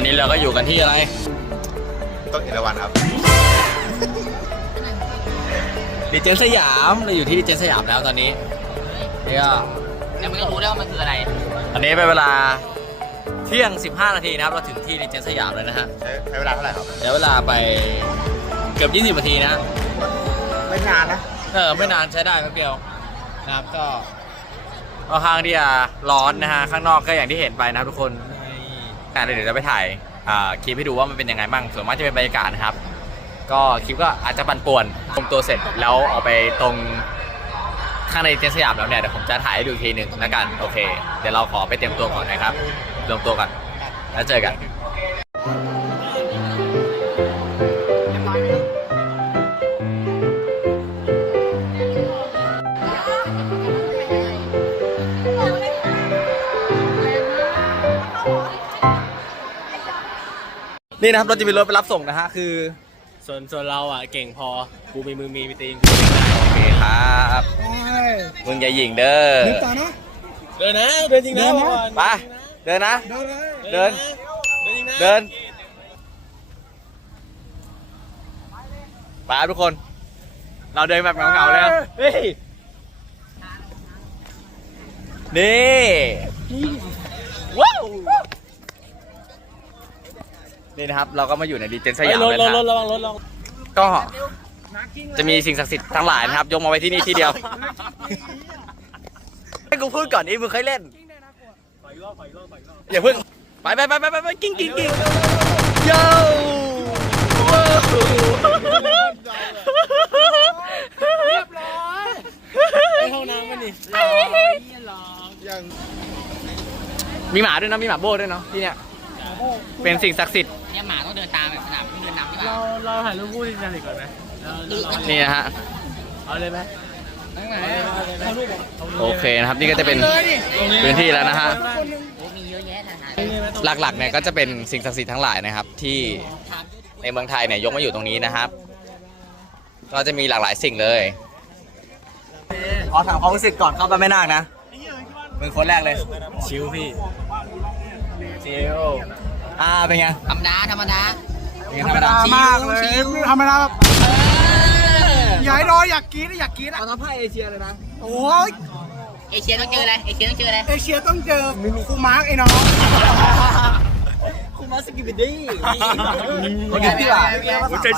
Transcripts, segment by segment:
ตอนนี้เราก็อยู่กันที่อะไร ต้นเอราวัณครับดีเจนสยามเราอยู่ที่ดีเจนสยามแล้วตอนนี้นี่ก็แต่มึงก็รู้ได้ว่ามันคืออะไร อันนี้เป็นเวลาเที่ยง 15 นาทีนะครับ เราถึงที่ดีเจนสยามเลยนะฮะใช้ใช้เวลาเท่าไหร่ครับ เดี๋ยวเวลาไปเกือบ 20 นาทีนะ ไม่นานนะ เออ ไม่นานใช้ได้แป๊บเดียวนะครับก็ค่อนข้างที่จะร้อนนะฮะ ข้างนอกก็อย่างที่เห็นไปนะครับทุกคน อะเดี๋ยวจะไปถ่ายอ่าคลิปให้ดูว่ามันเป็นยังไงบ้างส่วนมากจะเป็นบรรยากาศนะครับ ก็คลิปก็อาจจะปั่นป่วนตรงตัวเสร็จแล้วออกไปตรงข้างในเจนสยามแล้วเนี่ยเดี๋ยวผมจะถ่ายให้ดูอีกทีหนึ่งแล้วกันโอเค เดี๋ยวเราขอไปเตรียมตัวก่อนนะครับเตรียมตัวก่อนแล้วเจอกัน นี่นะครับเราจะมีรถไปรับส่งนะฮะคือส่วนส่วนเราอะเก่งพอ กูมีมือมีมีตีนโอเคครับมึงอย่าหยิงเด้อเดินนะ เดินจริงนะไปเดินนะเดิน เดินจริงนะ เดินไปครับทุกคน เราเดินแบบเหงาๆเลยนะเฮ้ย นี่ว้าว นี่นะครับ เราก็มาอยู่ในดีเจนสเฮ้ยยามรถเลยรนะถครรับถระวังรถระวังก็จะมีสิ่งศักดิ์สิทธิ์ทั้งหลายนะครับ ยกมาไว้ที่นี่ที่เดียวให้กูพูดก่อนนี่มึงเคยเล่นปล่อยรอบปล่อยรอบปล่อยรอบอย่าเพิ่งไปไปไปไปไปไปกิ้งกิ้งกิ้งโย่ว้าวไปห้องน้ำกันดิยังมีหมาด้วยนะมีหมาโบ้ด้วยเนาะที่เนี่ย เป็นสิ่งศักดิ์สิทธิ์เนี่ยหมาต้องเดินตามแบบสนามต้องเดินนำดีกว่าเราเราถ่ายรูปคู่ที่จริตก่อนไหมเราเรานี่นะฮะเอาเลยไหมตั้งไหนถ่ายรูปโอเคนะครับนี่ก็จะเป็นพื้นที่แล้วนะฮะโอ้มีเยอะแยะนะฮะหลักๆเนี่ยก็จะเป็นสิ่งศักดิ์สิทธิ์ทั้งหลายนะครับ ที่ในเมืองไทยเนี่ยยกมาอยู่ตรงนี้นะครับ ก็จะมีหลากหลายสิ่งเลยขอถามความรู้สึกก่อนเข้าไปไม่นาคนะมึงคนแรกเลย ชิวพี่จิว อ่าเป็นไงธรรมดาธรรมดาเป็นไงธรรมดามากเลยธรรมดาแบบอยากให้รออยากกรีดอยากกรีดอะเอาน้ำไพ่เอเชียเลยนะโอ้ยเอเชียต้องเจออะไรเอเชียต้องเจออะไรเอเชียต้องเจอครูมาร์กไอ้น้องคุณมาสกิบิดี้คนนี้ดีกว่า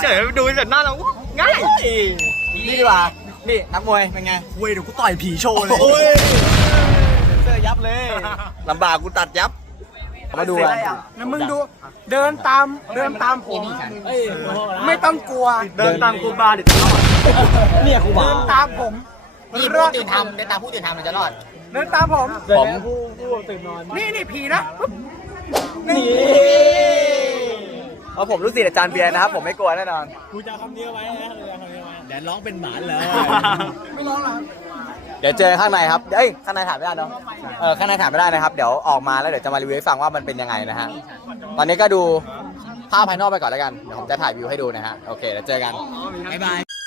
เฉยๆดูเฉยหน้าเราง่ายนี่ดีกว่านี่นักมวยเป็นไงเว้ยเดี๋ยวกูต่อยผีโชว์เลยเสื้อยับเลยลำบากกูตัดยับ มาดูกันแล้วมึงดู เดินตามเดินตามผมเอ้ยไม่ต้องกลัว เดินตามกูบาดิตลอดเนี่ยกูบาเดินตามผมนี่รผู้อดตื่นทำเดินตามผู้ตื่นทำมันจะรอด เดินตามผมผมผู้ผู้ตื่นนอน นี่นี่ผีนะปุ๊บนี่เพราะผมรู้สิทธิ์อาจารย์เบียร์นะครับ ผมไม่กลัวแน่นอน กูจะคำนี้ไว้นะกูจะคำนี้ไว้เดี๋ยวร้องเป็นหมาเลยไม่ร้องหรอ เดี๋ยวเจอข้างในครับเอ้ยข้างในถ่ายไม่ได้เนาะเออข้างในถ่ายไม่ได้นะครับ เดี๋ยวออกมาแล้วเดี๋ยวจะมารีวิวให้ฟังว่ามันเป็นยังไงนะฮะตอนนี้ก็ดูภาพภายนอกไปก่อนแล้วกันเดี๋ยวผมจะถ่ายวิวให้ดูนะฮะโอเคเดี๋ยวเจอกันบ๊ายบาย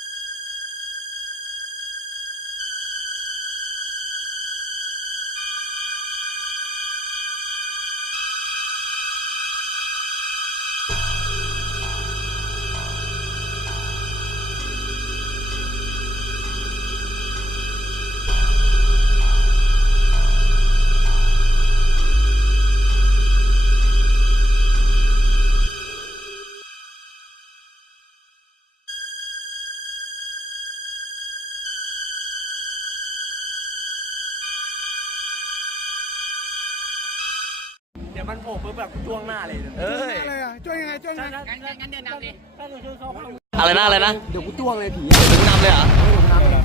เดี๋ยวมันโผล่ปุ๊บแบบจ้วงหน้าเลยเอ้ยอะไรอะช่วยยังไงช่วยยังไงงั้นงั้นเดินนำดิถ้าเกิดช่วยเขาพังอะไรนะอะไรนะเดี๋ยวกูจ้วงเลยผีเดี๋ยวมึงนำเลยเหรอ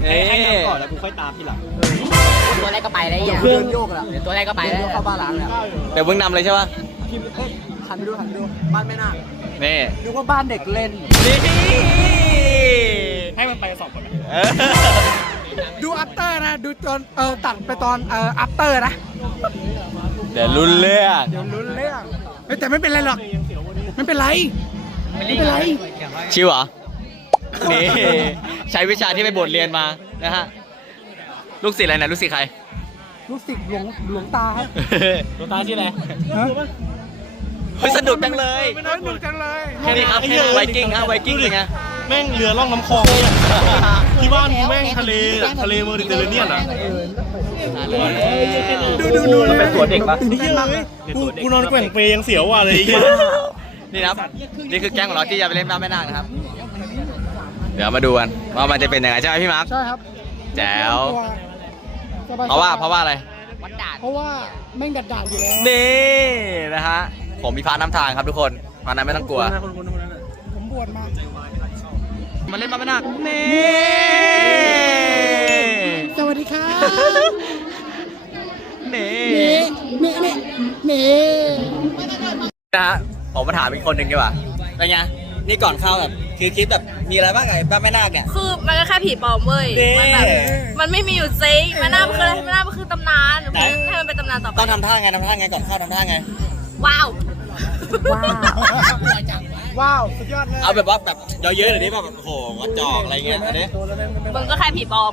เอ้ให้ยนำก่อนแล้วกูค่อยตามทีหลังตัวแรกก็ไปแล้วอย่าเดินโยกอะเดี๋ยวตัวแรกก็ไปแล้วเข้าบ้านล้างเลยเดี๋ยวมึงนำเลยใช่ป่ะพิมพ์เอ้ยหันไปดูหันไปดูบ้านแม่นาคนี่ดูว่าบ้านเด็กเล่นนี่ให้มันไปสองคนอะเออดูอัปเตอร์นะ ดูตอนเออตัดไปตอนเอออัปเตอร์นะ เดี๋ยวรุนเรื่องเดี๋ยวลุ้นเรื่องเฮ้ยแต่ไม่เป็นไรหรอกไม่เป็นไรไม่เป็นไรชิวเหรอนี่ใช้วิชาที่ไปบทเรียนมานะฮะลูกศิษย์อะไรนะลูกศิษย์ใครลูกศิษย์หลวงหลวงตาครับตัวตาชื่ออะไรฮะเฮ้ยสนุกจังเลยสนุกจังเลยนี่ครับไวกิ้งครับไวกิ้งเป็นไง แม่งเรือล่องน้ำคลองเนี่ยที่บ้านกูแม่งทะเลอะทะเลเมดิเตอร์เรเนียนอะดูดูดูมันเป็นตัวเด็กปะไอ้เหี้ยเอ้ยกูกูนอนแกว่งเปรย์ยังเสียวว่ะเลยไอ้เหี้ยนี่นะครับ นี่คือแก๊งของเราที่จะไปเล่นน้ำแม่นางนะครับ เดี๋ยวมาดูกันว่ามันจะเป็นยังไงใช่ไหมพี่มาร์คใช่ครับแจ๋วสบยๆเพราะว่าเพราะว่าอะไรวัดด่านเพราะว่าแม่งดัดดาอยู่แล้วนี่นะฮะ ผมมีพาน้ำทางครับทุกคนพาน้ำไม่ต้องกลัวผมบวชมา มาเล่นมาแม่นางนี่สวัสดีครับนี่นี่นี่นี่นี่นะฮะผมมาถามอีกคนหนึ่งดีกว่าเป็นไงนี่ก่อนเข้าแบบคือคิดแบบมีอะไรบ้างไงบ้างแม่นาคเนี่ย คือมันก็แค่ผีปลอมเว้ยนี่มันแบบมันไม่มีอยู่จริงมันน่ามันคืออะไรมันน่ามันคือตำนานไหนให้มันเป็นตำนานต่อไป ต้องทำท่าไงทำท่าไงก่อนเข้าทำท่าไง ว้าว ว้าวสุดยอดเลยเอาแบบว่าแบบเยอะๆหน่อยดิแบบโอ้โหกระจอกอะไรเงี้ยอันนี้มันก็แค่ผีปลอม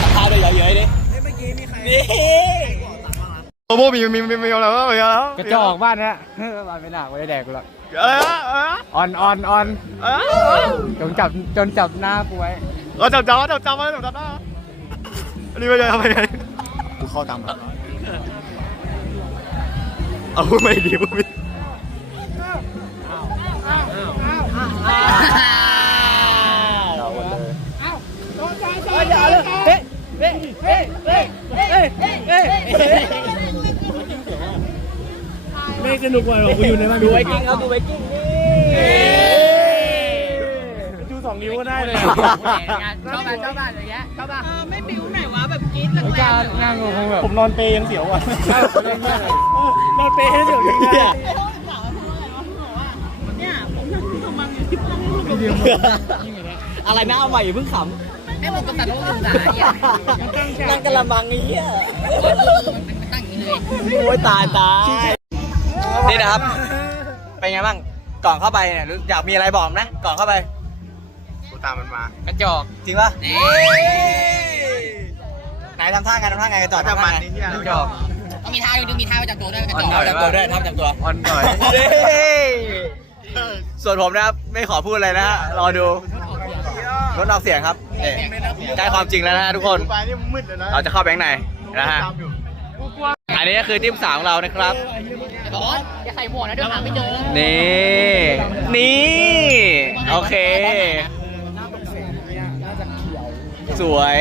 ทำท่าด้วยเยอะๆดินี่โอ้โหมีมีมีมีอะไรวะมีอะไรแล้วกระจอกบ้านเนี้ยบ้านไม่หนักไม่ได้แดกกูหรอกอะไรนะอะไรนะออนออนออนเออจนจับจนจับหน้ากูไว้เราจับจับจับจับมาจับจับหน้าอันนี้ไม่ได้ทำไงกูเข้าตามเอาพูดไม่ดีพูดไม่ แม่สนุกกว่ากูอยู่ในบ้านดูไวกิ้งครับดูไวกิ้งดูสองนิ้วก็ได้เลยชอบบ้านชอบบ้านอะไรเงี้ยชอบบ้านการงานกูคงแบบผมนอนเปย์ยังเสียวอะนอนเปย์ยังเสียวจริง ๆเนี่ยอะไรนะเอาใหม่อย่าเพิ่งขไอ้พวกกษัตริย์พวกกษัตริย์เนี่ยำนั่งกระมังไอ้เหี้ยมันตั้งอย่างนี้เลยโอ้ยตายตายนี่นะครับ เป็นไงบ้างก่อนเข้าไปเนี่ยรู้อยากมีอะไรบอกนะก่อนเข้าไปกูตามมันมากระจอกจริงปะไหนทำท่าไงทำท่าไงกระจอกจะทำมัท่านไงนี่เนี่ยกระจอกต้องมีท่าดูดูมีท่าประจำตัวด้วยกระอ่จอนอกหน่อยทำตัวด้วยทำจำตัวอ่อนหน่อยส่วนผมนะครับ ไม่ขอพูดอะไรนะฮะรอดูรถออกเสียงครับนี่ใกล้ความจริงแล้วนะฮะทุกคน ไปนี่มืดเลยนะเราจะเข้าแบงค์ไหนนะฮะ อันนี้ก็คือทีมสามของเรานะครับ บอสอย่าใส่หมวกนะเดี๋ยวหาไม่เจอนี่ นี่ โอเค สวย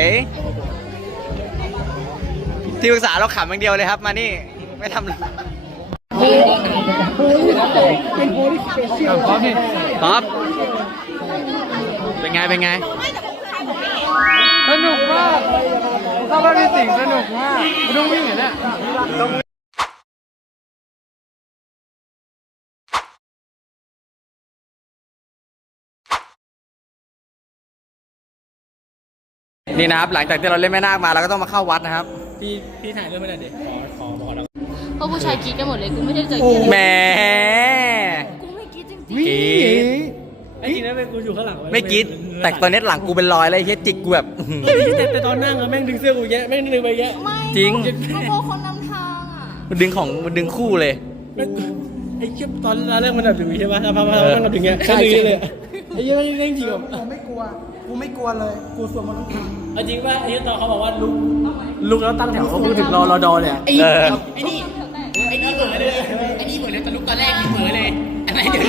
ที่ปรึกษาเราขำอย่างเดียวเลยครับมานี่ ไม่ทำ เลยป๊อปเป็นไง เป็นไง สนุกมากเข้าบ้านพี่สิงห์สนุกมากไม่ต้องวิ่งเหรอเนี่ยนี่นะครับ หลังจากที่เราเล่นแม่นาคมาเราก็ต้องมาเข้าวัดนะครับ พี่พี่ถ่ายรูปไม่ได้เด็กขอขอขอแล้วเพ ราะผู้ชายกรีดกันหมดเลยกูไม่ได้เจอแหมกูไม่กรีดจริงกรี๊ดไอ้จริงนะเป็นกูอยู่ข้างหลังไม่กรีดแต่ตอนนี้หลังกูเป็นรอยแล้วไอ้เฮียจิกกูแบบอื้อหือแต่แต่ตอนนั่งอะแม่งดึงเสื้อกูแยะแม่งดึงไปแยะๆไม่จริงเพราะพวกคนนำทางอะมันดึงของมันดึงคู่เลย แม่งไอ้เชี่ยตอนแรกมันแบบดึงใช่ป่ะถ้าพาพานั่งแบบดึงเงี้ยแค่ดึงอย่างเงี้ยเลยอะไอ้เหี้ยไม่งเร่งจริงแบบผมไม่กลัว กูไม่กลัวเลย กูสวมมันต้องเอาจริงป่ะไอ้เหี้ยตอนเขาบอกว่าลุกลุกแล้วตั้งแถวเขาพูดถึงรอรอดอเนี่ยไอ้เออไอ้นี่ ไอ้นี่เหมือนเลยไอ้นี่เหมือนเลยแต่ลุกตอนแรกเหมือนเลยอะไรเดี๋ย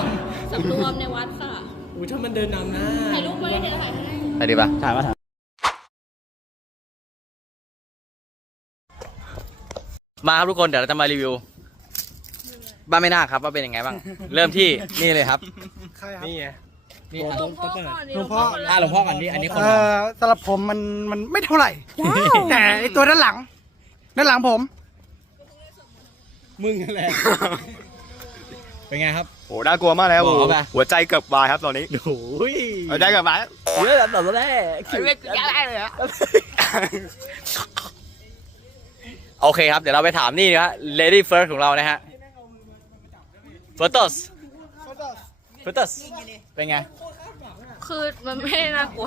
วสำรวมในวัดค่ะอุ้ยถ้ามันเดินนำนะถ่ายรูปไว้เดี๋ยวถ่ายให้ไปดีปะถ่ายว่าถ่ายมาครับทุกคนเดี๋ยวเราจะมารีวิว บ้านไม่น่าคครับว่าเป็นยังไงบ้าง เริ่มที่นี่เลยครับ ใครครับนี่ไงนี่หลวงพ่อก่อนดิหลวงพ่ออะหลวงพ่อก่อนนี่อันนี้คนเออสำหรับผมมันมันไม่เท่าไหร่แต่ไอตัวด้านหลัง ด้านหลังผม มึงนั่นแหละ เป็นไงครับ โหน่ากลัวมากแล้วบอกเข้าไป หัวใจเกือบวายครับตอนนี้โอ้ยหัวใจเกือบวายเยอะแบบตอนแรกเวทยาได้เลยอะโอเคครับ เดี๋ยวเราไปถามนี่นะฮะ lady first ของเรานะฮะ photos photos เป็นไง คือมันไม่ได้น่ากลัว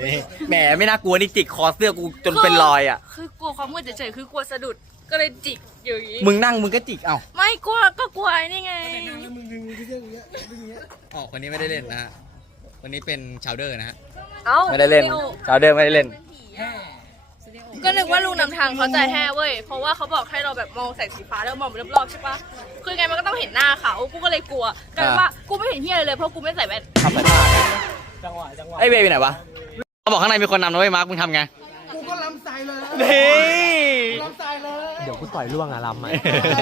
นี่แหมไม่น่ากลัวนี่จิกคอเสื้อกูจนเป็นรอยอะ คือกลัวความมืดเฉยๆคือกลัวสะดุด ก็เลยจิกอยู่อย่างงี้มึงนั่งมึงก็จิกเอ้าไม่กลัวก็กลัวไอ้นี่ไงอ๋อคนนี้ไม่ได้เล่นนะฮะคนนี้เป็นชาวเดอร์นะฮะ เอ้าไม่ได้เล่นชาวเดอร์ไม่ได้เล่น ก็นึกว่าลุงนำทางเขาใจแห้เว้ย เพราะว่าเขาบอกให้เราแบบมองแสงสีฟ้าแล้วมองไปรอบๆใช่ปะคือไงมันก็ต้องเห็นหน้าเขา กูก็เลยกลัวกลายเป็นว่ากูไม่เห็นเฮียอะไรเลยเพราะกูไม่ใส่แว่น ขับสายตาไอ้เบย์ไปไหนวะเขาบอกข้างในมีคนนำนะเว้ยมาร์คมึงทำไงกูก็ลำใส่เลยนี่ลำใส่เลยเดี๋ยวกูต่อยล่วงอะลำอะ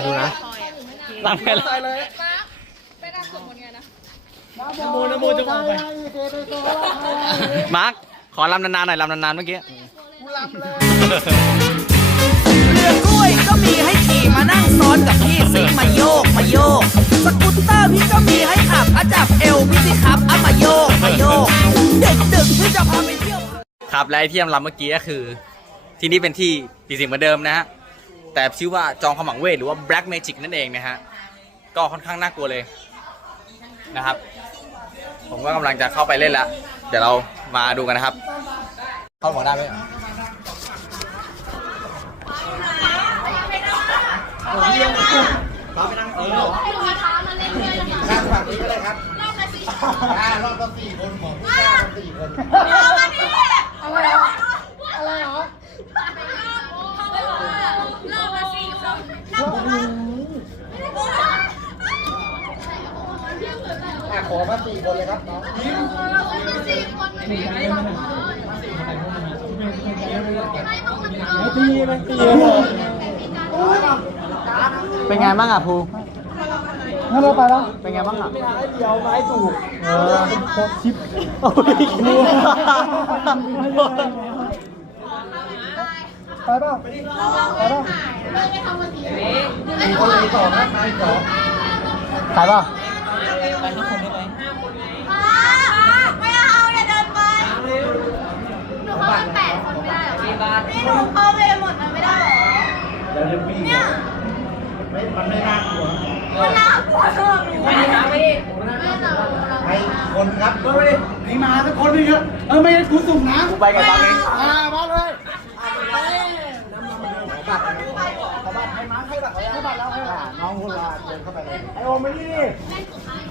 ดูนะลำไงล่ะใส่เลยไปนั่งสมนไงนะนโมนโมจะบอกไปมาร์คขอลำนานๆหน่อยลำนานๆเมื่อกี้กูลำเลยเรือกล้วยก็มีให้ขี่มานั่งซ้อนกับพี่สิมาโยกมาโยกสกูตเตอร์พี่ก็มีให้ขับอะจับเอวพี่สิครับอะมาโยกมาโยกดึกดึกพี่จะพาไปเที่ยวครับและไอ้ที่ลำเมื่อกี้ก็คือ ที่นี่เป็นที่ปีสิงเหมือนเดิมนะฮะ แต่ชื่อว่าจองขมังเวทหรือว่า Black Magic นั่นเองนะฮะ ก็ค่อนข้างน่ากลัวเลยนะครับ ผมก็กำลังจะเข้าไปเล่นแล้วเดี๋ยวเรามาดูกันนะครับ เข้าหัวได้ไหมเอะไรเหรออะไรเหรออะขอมาสี่คนเลยครับน้องยิ้มเป็นไงบ้างอะภู ถ้าเราไปแล้วเป็นไงบ้างอะไม่ได้เดียวไม้ถูกเออชิปโอ้ยไปเปล่าไปเปล่าถ่ายป่ะไม่เอาอย่าเดินไปหนูเข้าไปแปดคนไม่ได้หรอนี่หนูเข้าไปหมดมันไม่ได้หรอเนี่ย มันไม่น่ากลัวมันน่ากลัวเถอะหนูไม่ได้ไปดิไม่ได้หรอกคนครับเออไปดินี่มาสักคนนึงเถอะเออไม่ได้กูสุ่มนะกูไปกับบังเองอ่ามาเลยน้องคนละเดินเข้าไปเลยไอโอมไม่นี่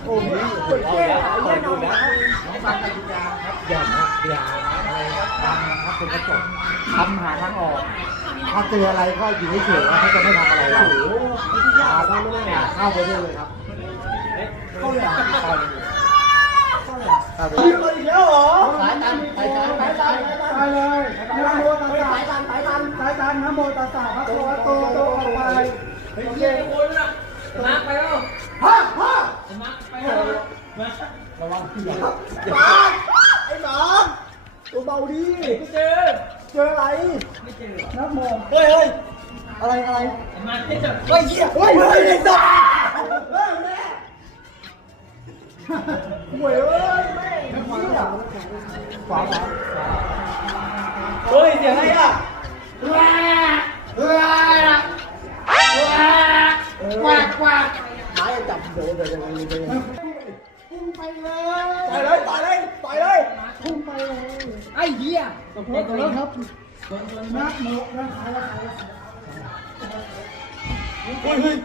โอ้ยเปิดแก้เปิดดูนะน้องฟังกติกาครับอย่าหักอย่าอะไรครับดังนะครับเป็นกระจกทำหาทางออก ถ้าเจออะไรก็อยู่เฉยๆว่าเขาจะไม่ทำอะไรเราอย่าเข้าเลยเข้าไปได้เลยครับเข้าเลยเข้าเลยเข้าเลยอีกแล้วเหรอสายตันสายตันสายตันไปเลยนะโมตัสสะสายตันสายตันสายตันนะโมตัสสะพระโตโตโตออกไปเฮ้ยเย้คนละมาไปแล้วฮ่าฮ่ามาไปแล้วระวังพี่อย่าไอ้หมาตัวเบาดีเจอ เจออะไรไม่เจอนะโมเฮ้ยเฮ้ยอะไรอะไรมาเจอเฮ้ยเหี้ยเฮ้ยเฮ้ยไอ้สัสเฮ้ยแม่ห่วยเอ้ยแม่เหี้ยขวาขวาเฮ้ยเสียงอะไรอะว้าว้ากวากกวากหายจับเดี๋ยวเดี๋ยวเดี๋ยวเดี๋ยวพุ่งไปเลยต่อยเลยต่อยเลยต่อยเลยพุ่งไปเลยไอ้เหี้ย ขอโทษขอโทษครับนักโมนะใครละใครละเฮ้ยเฮ้ย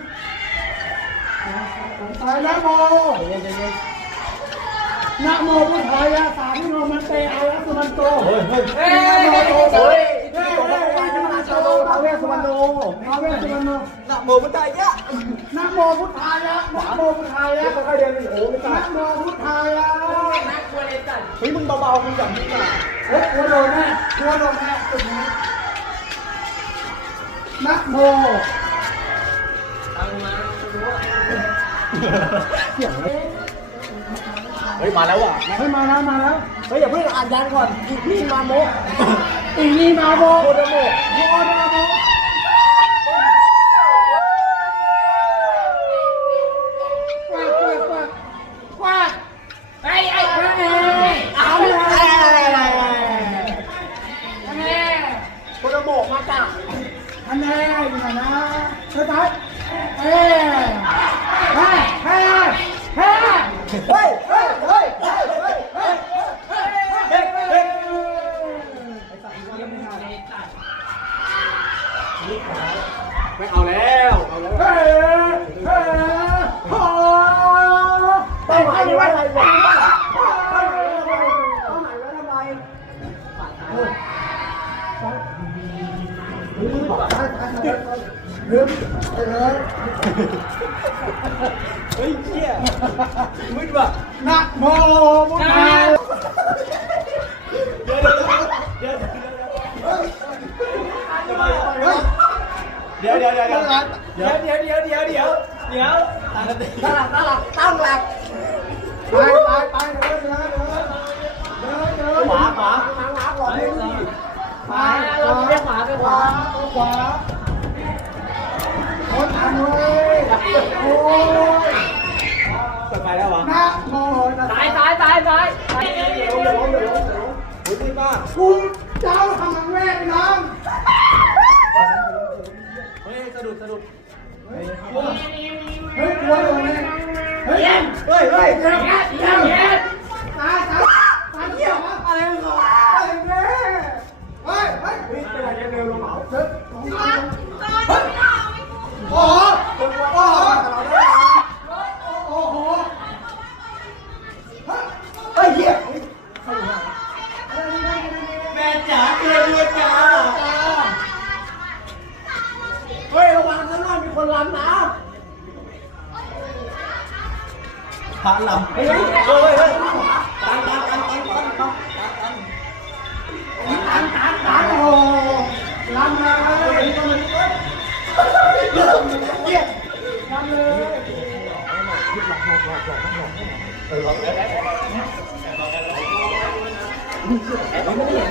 ตายนะโมนะโมพุทธายะสาธุโนมันเตอายะสุมันโตเฮ้ยเฮ้ยเฮ้ยเฮ้ยเฮ้ยเฮ้ยเฮ้ยมันโตท้าวเวสสุวรรณโนท้าวเวสสุวรรณโนนะโมพุทธายะนะโมพุทธายะนะโมพุทธายะค่อยเดินโอ้ไม่ตายนะโมพุทธายะน่ากลัวเลยเฮ้ยมึงเบาๆมึงอย่างนี้อะเฮ้ยกลัวโดนแน่ กลัวโดนแน่จุดนี้นะโมเฮ้ยมาแล้วอะเฮ้ยมาแล้วมาแล้วเฮ้ยอย่าเพิ่งอ่านยันก่อนอีกนี่มาโมอีกนี่มาโมโคโดโมโคโดโม ไม่เอาแล้ว เอาแล้วเฮ้เฮ้โอไปไหนวะไปไหนวะเฮ้ยเชี่ยมึนว่ะนักโมมุน เดี๋ยวเดี๋ยวเดี๋ยวเดี๋ยวเดี๋ยวเดี๋ยวเดี๋ยวเดี๋ยวเดี๋ยวเดี๋ยวตั้งหลักตั้งหลักตั้งหลักไปไปไปเดินเดินเดินเดินเดินขวาขวาทางหลังก่อนดิขวาเราไปขวาไปขวาขวาคนทำเลยโอ้ยเปิดไฟแล้ววะนะโมนะซ้ายซ้ายซ้ายซ้ายกูเจ้าทำมันแรกน้องเฮ้ยสะดุดสะดุดเฮ้ยกลัวเลยเฮ้ยเฮ้ยเฮ้ยเดี๋ยวเดี๋ยวเดี๋ยวะดุดสะดุดเฮ้ยกลัวเยเฮ้ย เฮ้ยเฮ้ยเฮ้ยเฮ้ยตาตาตาเกี่ยวอะไรขอเขาอเนเฮ้ยเฮ้ยเป็นอะไรเร็วลงเหมาเฮ้ยโอ้โหโอ้โห คนล้ำนะพาลำเฮ้ยเฮ้ยเฮ้ยตันตันตันตันตันตันตันตันตันโอ้ล้ำเลยเหี้ยล้ำเลยต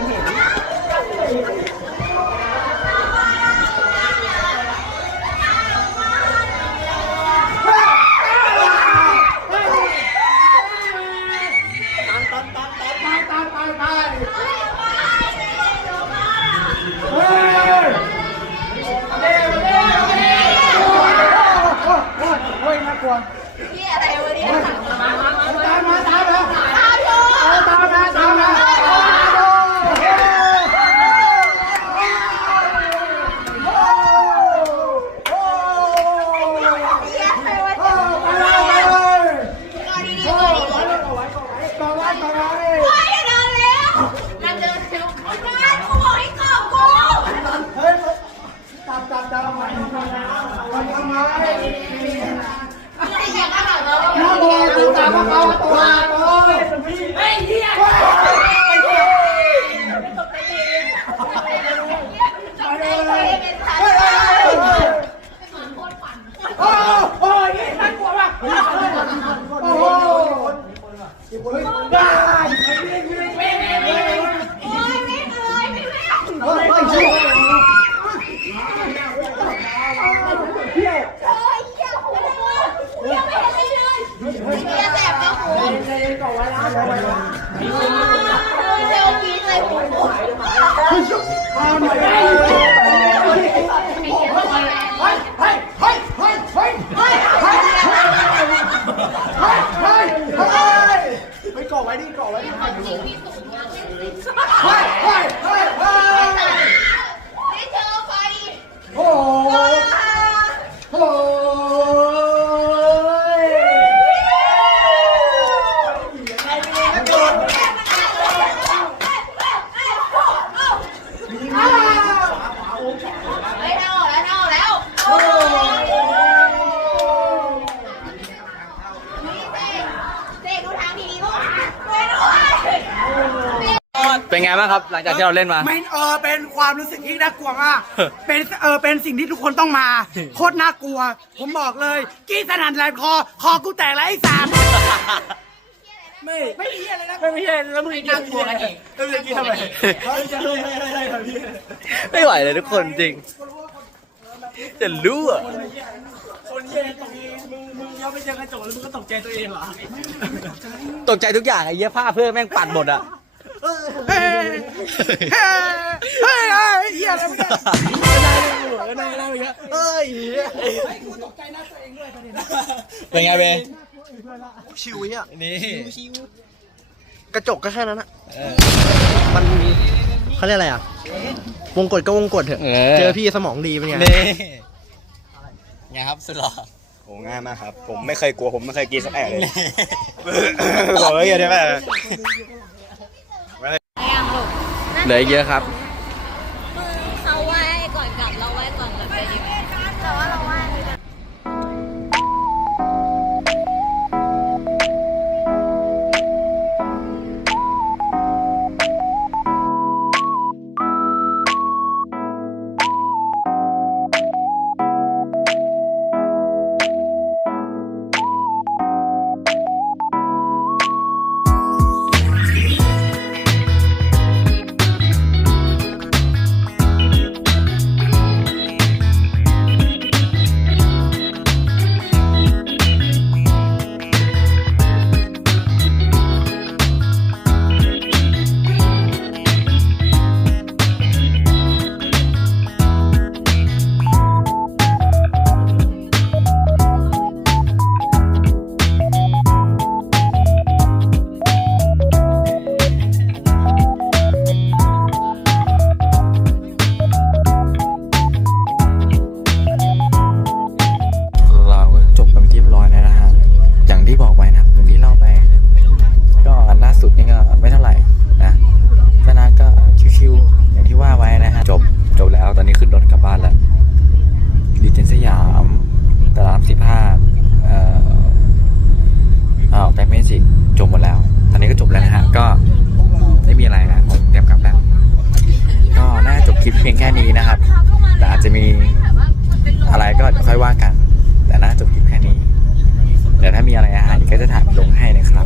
แสบเจ้าหูเซลกี้ใส่หูเกาะไว้ดิเกาะไว้ดิ จริงมีสูงมากเลย เฮ้ยเฮ้ยเฮ้ยเฮ้ย เป็นไงบ้างครับ หลังจากที่เราเล่นมา ไม่เออเป็นความรู้สึกที่น่ากลัวมากเป็นเออเป็นสิ่งที่ทุกคนต้องมา โคตรน่ากลัว ผมบอกเลยกี้สนั่นแรงคอ คอกูแตกแล้วไอ้สามไม่ไม่มีอะไรนะไม่ใช่แล้วมึงน่ากลัวกันเองเออเมื่อกี้ทำไมเฮ้ยเฮ้ยเฮ้ยเฮ้ยเฮ้ยพี่ไม่ไหวเลยทุกคนจริงจะรู้อะคนเย็นตรงนี้มึงมึงย้อนไปเจอกระจกแล้วมึงก็ตกใจตัวเองเหรอตกใจทุกอย่างไอ้เหี้ยผ้าเพื่อแม่งปัดหมดอะ เฮ้ยเฮ้ยเฮ้ยเฮ้ยเฮ้ยเฮียอะไรวะเนี่ยก็ได้ได้ไปเยอะเอ้ยกูตกใจน้าตัวเองด้วยประเด็นเป็นไงเบชิวอะนี่กระจกก็แค่นั้นอะมันเขาเรียกอะไรอะ วงกดก็วงกดเถอะ เจอพี่สมองดีเป็นไงนี่ไงครับสุดหล่อโอ้ง่ายมากครับ ผมไม่เคยกลัวผมไม่เคยกินสักแอะเลยบอกเลยได้ไหม เหลืออีกเยอะครับ จบหมดแล้ว ตอนนี้ก็จบแล้วนะฮะ ก็ไม่มีอะไรแล้วผมเตรียมกลับแล้ว ก็น่าจบคลิปเพียงแค่นี้นะครับ แต่อาจจะมีอะไรก็เะค่อยว่ากัน แต่น่าจบคลิปแค่นี้ เดี๋ยวถ้ามีอะไรอาหารก็จะถ่ายลงให้นะครับ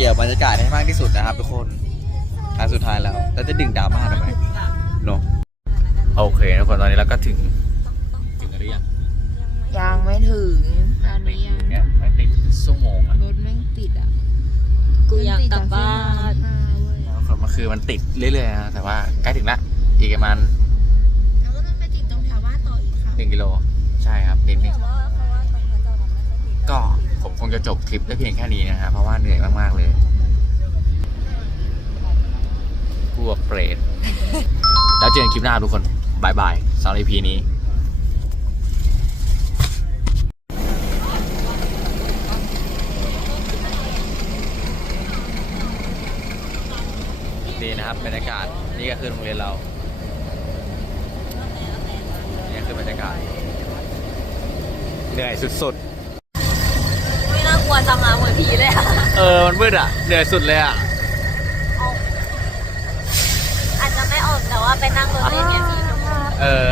ก็บเกี่ยวบรรยากาศให้มากที่สุดนะครับทุกคนครั้งสุดท้ายแล้วแล้วจะดึงดราม่าทำไมโนโอเคทุกคนตอนนี้เราก็ถึง ถึงกันหรือยังยังไม่ถึงตอนนี้ยังเนี่ยไม่ติดชั่วโมงอะรถแม่งติดอะ กูอยากกลับบ้านแล้วคนมาคือมันติดเรื่อยๆนะแต่ว่าใกล้ถึงละอีกประมาณแล้วก็ต้องไปติดตรงแถวบ้านต่ออีกค่ะหนึ่งกิโลใช่ครับนิดนึงก็ ผมคงจะจบคลิปได้เพียงแค่นี้นะฮะเพราะว่าเหนื่อยมากๆเลยพวกเปรตแล้วเจอกันคลิปหน้าทุกคนบายบายสำหรับ EP นี้ดีนะครับบรรยากาศนี่ก็คือโรงเรียนเรานี่คือบรรยากาศเหนื่อยสุดไม่น่าก ลัวจังอะเหมือนผีเลยอะๆเออ มันมืดอะ เหนื่อยสุดเลยอะ อาจจะไม่ออกแต่ว่าไปนั่งรถเล่นเนี่ยพี่เออ